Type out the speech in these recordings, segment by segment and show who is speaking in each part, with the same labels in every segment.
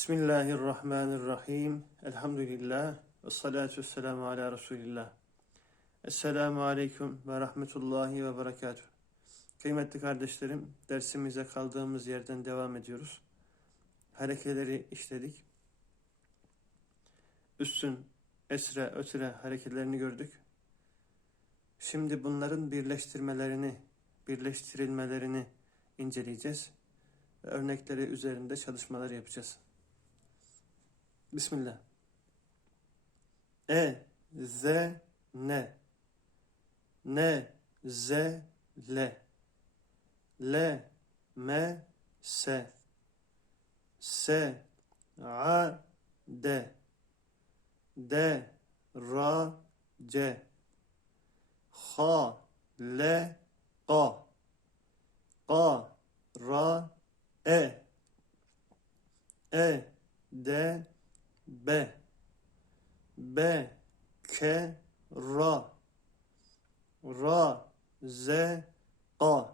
Speaker 1: Bismillahirrahmanirrahim. Elhamdülillah. Ve salatu vesselamu ala Resulillah. Esselamu aleyküm ve rahmetullahi ve berekatuhu. Kıymetli kardeşlerim, dersimize kaldığımız yerden devam ediyoruz. Harekeleri işledik. Üstün, esre, ötüre harekelerini gördük. Şimdi bunların birleştirmelerini, birleştirilmelerini inceleyeceğiz. Ve örnekleri üzerinde çalışmalar yapacağız. Bismillah. E, Z, ne. Ne, Z, le. Le, me, se. Se, a, de. De, ra, ce. Ha, le, ka. Ka, ra, e. E, de, be. Be, ke, ra. Ra, ze, ka.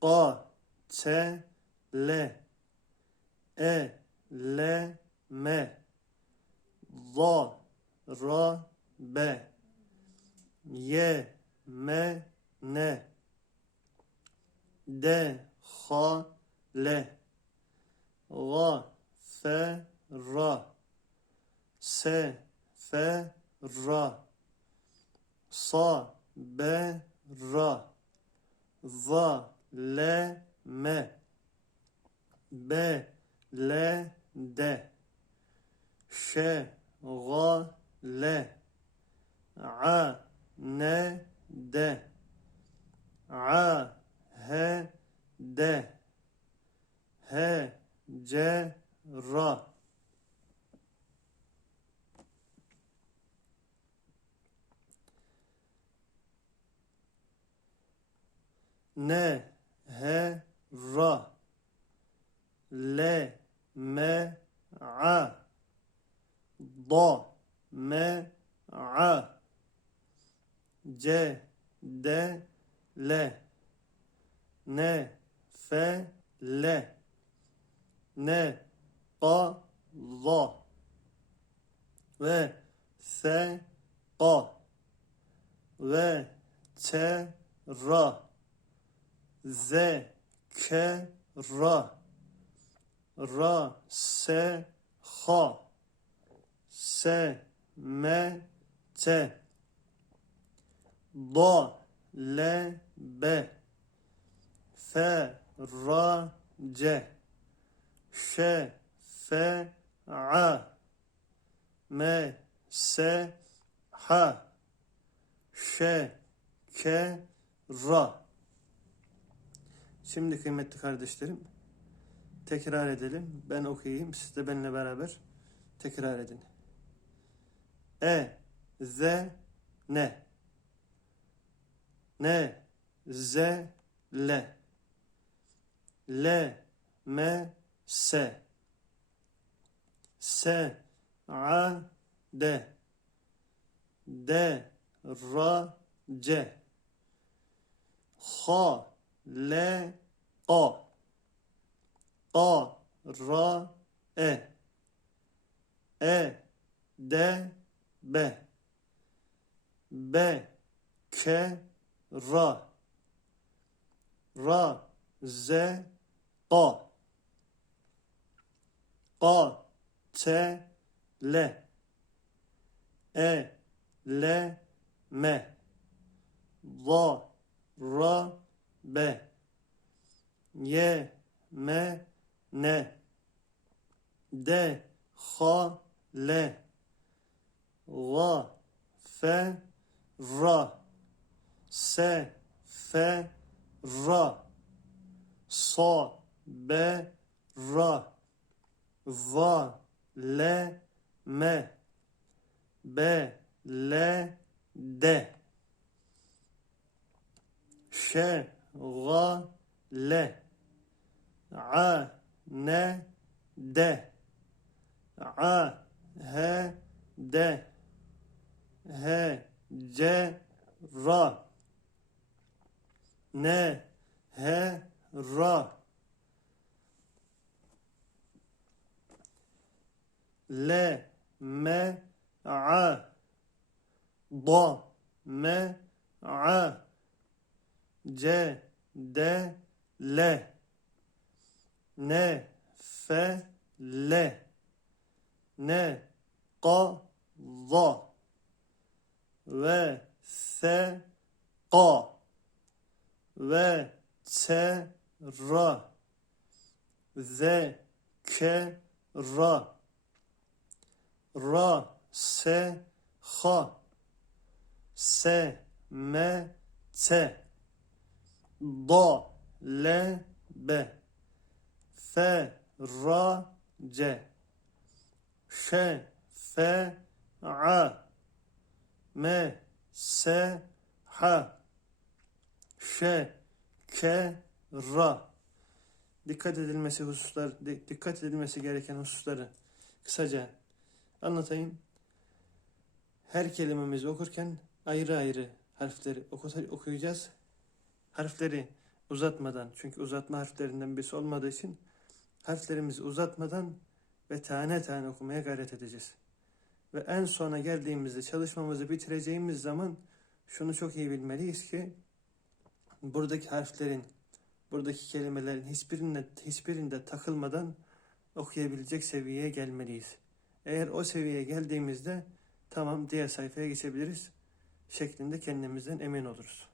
Speaker 1: Ka, te, le. E, le, me. Va, ra, be. Ye, me, ne. De, ha, le. Ra, fe, ra. Se, fe, ra. Sa, be, ra. Va, le, me. Be, le, de. Şe, ga, le. A, ne, de. A, he, de. He, ce, ra. Ne, he, ra. Le, me, a. Da, me, a. Ce, de, le. Ne, fe, le. Ne, ka, za. Ve, se, ka. Ve, te, ra. Z, ke, ra. Ra, se, ha. Se, me, te. Da, le, be. Fe, ra, ce. Şe, fe, a. Me, se, ha. Şe, ke, ra. Şimdi kıymetli kardeşlerim tekrar edelim. Ben okuyayım. Siz de benimle beraber tekrar edin. E, Z, ne. Ne, Z, le. Le, me, se. Se, a, de. De, ra, ce. Ha, le, ka. Ka, ra, e. E, de, be. Be, ke, ra. Ra, ze, ka. Ka, te, le. E, le, me. Va, ra, be. Ye, me, ne. De, ha, le. Ga, fe, ra. Se, fe, ra. Sa, be, ra. Va, le, me. Be, le, de. Şe, ga, le. A, ne, de. A, he, de. He, ce, ra. Ne, he, ra. le me a da me a c de le ne fe le ne ka za ve se ka ve se ra ze ke ra ra se ha se me te da le be fe ra ce şe fe a me se ha şe ke ra dikkat edilmesi hususlar di- dikkat edilmesi gereken hususları kısaca anlatayım. Her kelimemizi okurken ayrı ayrı harfleri oku- okuyacağız. Harfleri uzatmadan çünkü uzatma harflerinden birisi olmadığı için harflerimizi uzatmadan ve tane tane okumaya gayret edeceğiz. Ve en sona geldiğimizde çalışmamızı bitireceğimiz zaman şunu çok iyi bilmeliyiz ki buradaki harflerin, buradaki kelimelerin hiçbirinde, hiçbirinde takılmadan okuyabilecek seviyeye gelmeliyiz. Eğer o seviyeye geldiğimizde tamam diğer sayfaya geçebiliriz şeklinde kendimizden emin oluruz.